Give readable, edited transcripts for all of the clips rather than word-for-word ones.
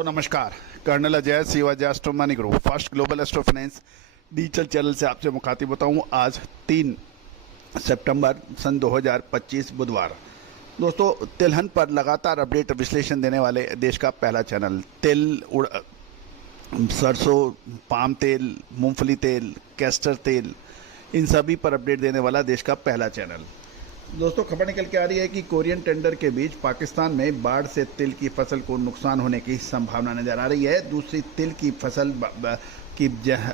दोस्तों नमस्कार। Colonel Ajay Shivaji astro money group first global astro finance digital channel से आपसे मुखातिब होता हूँ। आज 3 सितंबर सन 2025 बुधवार। दोस्तों तिलहन पर लगातार अपडेट विश्लेषण देने वाले देश का पहला चैनल, तिल, सरसों, पाम तेल, मूंगफली तेल, कैस्टर तेल, इन सभी पर अपडेट देने वाला देश का पहला चैनल। दोस्तों खबर निकल के आ रही है कि कोरियन टेंडर के बीच पाकिस्तान में बाढ़ से तिल की फसल को नुकसान होने की संभावना नजर आ रही है। दूसरी, तिल की फसल की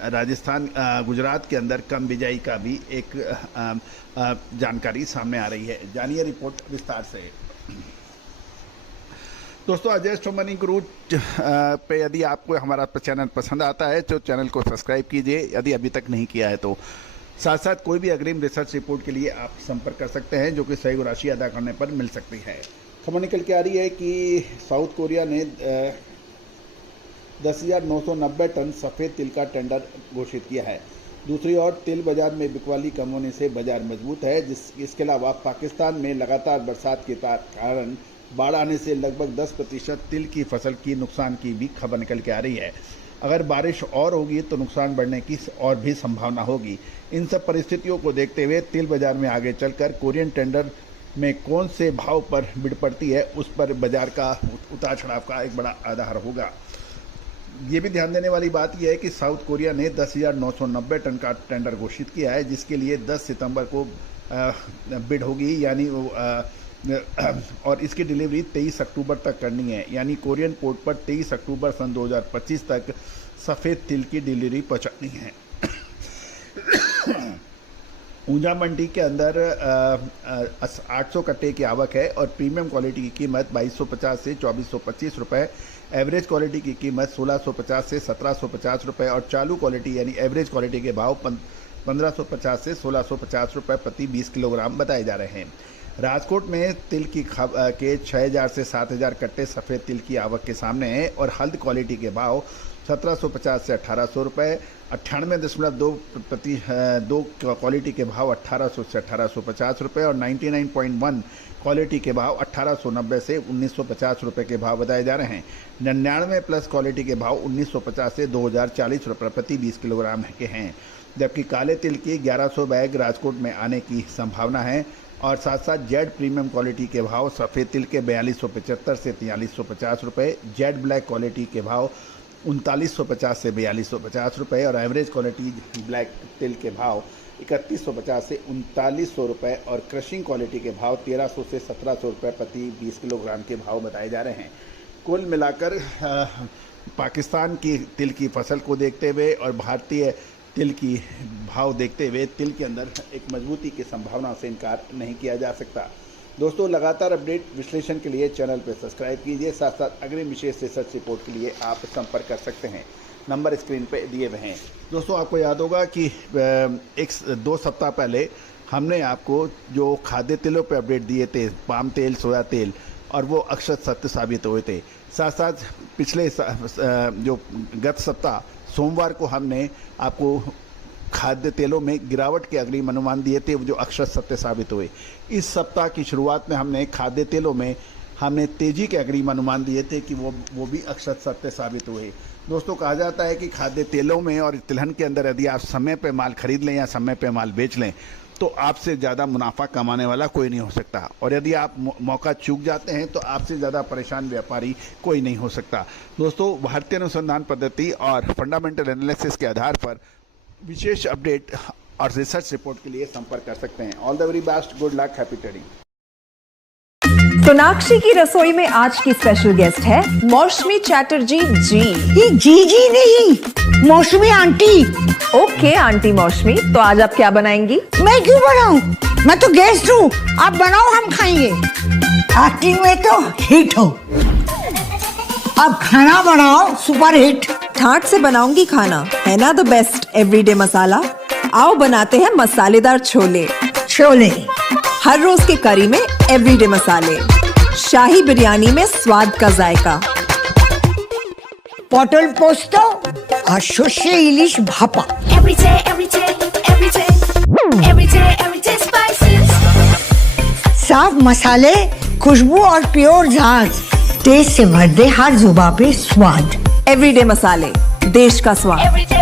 राजस्थान, गुजरात के अंदर कम बिजाई का भी एक जानकारी सामने आ रही है। जानिए रिपोर्ट विस्तार से। दोस्तों अजय एस्ट्रो मनी ग्रुप पे यदि आपको हमारा चैनल पसंद आता है तो चैनल को सब्सक्राइब कीजिए यदि अभी तक नहीं किया है तो। साथ साथ कोई भी अग्रिम रिसर्च रिपोर्ट के लिए आप संपर्क कर सकते हैं जो कि सही राशि अदा करने पर मिल सकती है। खबर निकल के आ रही है कि साउथ कोरिया ने 10,990 टन सफ़ेद तिल का टेंडर घोषित किया है। दूसरी ओर तिल बाजार में बिकवाली कम होने से बाजार मजबूत है। इसके अलावा पाकिस्तान में लगातार बरसात के कारण बाढ़ आने से लगभग 10% तिल की फसल की नुकसान की भी खबर निकल के आ रही है। अगर बारिश और होगी तो नुकसान बढ़ने की और भी संभावना होगी। इन सब परिस्थितियों को देखते हुए तिल बाजार में आगे चलकर कोरियन टेंडर में कौन से भाव पर बिड पड़ती है उस पर बाजार का उतार चढ़ाव का एक बड़ा आधार होगा। ये भी ध्यान देने वाली बात यह है कि साउथ कोरिया ने 10,990 टन का टेंडर घोषित किया है, जिसके लिए 10 सितंबर को बिड होगी, यानी और इसकी डिलीवरी 23 अक्टूबर तक करनी है। यानी कोरियन पोर्ट पर 23 अक्टूबर सन 2025 तक सफ़ेद तिल की डिलीवरी पहुंचानी है। ऊंझा मंडी के अंदर 800 कट्टे की आवक है और प्रीमियम क्वालिटी की कीमत 2250 से 2425 रुपये, एवरेज क्वालिटी की कीमत 1650 से 1750 रुपये और चालू क्वालिटी यानी एवरेज क्वालिटी के भाव 1550 से 1650 रुपये प्रति 20 किलोग्राम बताए जा रहे हैं। राजकोट में तिल की के 6000 से 7000 कट्टे सफ़ेद तिल की आवक के सामने है और हल्द क्वालिटी के भाव 1750 से 1800 रुपये, 98.2 क्वालिटी के भाव 1800 से 1850 रुपये और 99.1 क्वालिटी के भाव 1890 से 1950 रुपये के भाव बताए जा रहे हैं। 99 प्लस क्वालिटी के भाव 1950 से 2040 रुपये प्रति 20 किलोग्राम के हैं, जबकि काले तिल की 1100 बैग राजकोट में आने की संभावना है। और साथ साथ जेड प्रीमियम क्वालिटी के भाव सफ़ेद तिल के 4275 से 4350 रुपये, जेड ब्लैक क्वालिटी के भाव 3950 से 4250 रुपये और एवरेज क्वालिटी ब्लैक तिल के भाव 3150 से 3900 रुपये और क्रशिंग क्वालिटी के भाव 1300 से 1700 रुपये प्रति 20 किलोग्राम के भाव बताए जा रहे हैं। कुल मिलाकर पाकिस्तान की तिल की फसल को देखते हुए और भारतीय तिल की भाव देखते हुए तिल के अंदर एक मजबूती की संभावना से इनकार नहीं किया जा सकता। दोस्तों लगातार अपडेट विश्लेषण के लिए चैनल पर सब्सक्राइब कीजिए। साथ साथ अग्रिम विशेष रिसर्च रिपोर्ट के लिए आप संपर्क कर सकते हैं, नंबर स्क्रीन पे दिए हुए हैं। दोस्तों आपको याद होगा कि 2 सप्ताह पहले हमने आपको जो खाद्य तेलों पे अपडेट दिए थे, पाम तेल, सोया तेल, और वो अक्षर सत्य साबित हुए थे। साथ साथ पिछले जो गत सप्ताह सोमवार को हमने आपको खाद्य तेलों में गिरावट के अग्रिम अनुमान दिए थे, जो अक्षर सत्य साबित हुए। इस सप्ताह की शुरुआत में हमने खाद्य तेलों में हमने तेजी के अग्रिम अनुमान दिए थे कि वो भी अक्षर सत्य साबित हुए। दोस्तों कहा जाता है कि खाद्य तेलों में और तिलहन के अंदर यदि आप समय पे माल खरीद लें या समय पे माल बेच लें तो आपसे ज़्यादा मुनाफा कमाने वाला कोई नहीं हो सकता, और यदि आप मौका चूक जाते हैं तो आपसे ज़्यादा परेशान व्यापारी कोई नहीं हो सकता। दोस्तों भारतीय अनुसंधान पद्धति और फंडामेंटल एनालिसिस के आधार पर विशेष अपडेट और रिसर्च रिपोर्ट के लिए संपर्क कर सकते हैं। All the very best, good luck, happy trading. Sonakshi की रसोई में आज की स्पेशल गेस्ट है मौसमी चैटर्जी जी। ये जी नहीं, मौसमी आंटी। ओके आंटी मौसमी, तो आज आप क्या बनाएंगी? मैं क्यों बनाऊं? मैं तो गेस्ट हूँ, आप बनाओ, हम खाएंगे। एक्टिंग में तो हिट हो, अब खाना बनाओ सुपर हिट। ठाट से बनाऊंगी खाना, है ना द बेस्ट एवरीडे मसाला। आओ बनाते हैं मसालेदार छोले। छोले हर रोज के करी में एवरीडे मसाले, शाही बिरयानी में स्वाद का जायका। पटल पोस्तो और सर्षे इलिश भापा। साफ मसाले, खुशबू और प्योर झांझ। टेस्ट से भर दे हर जुबा पे स्वाद। एवरीडे मसाले, देश का स्वाद।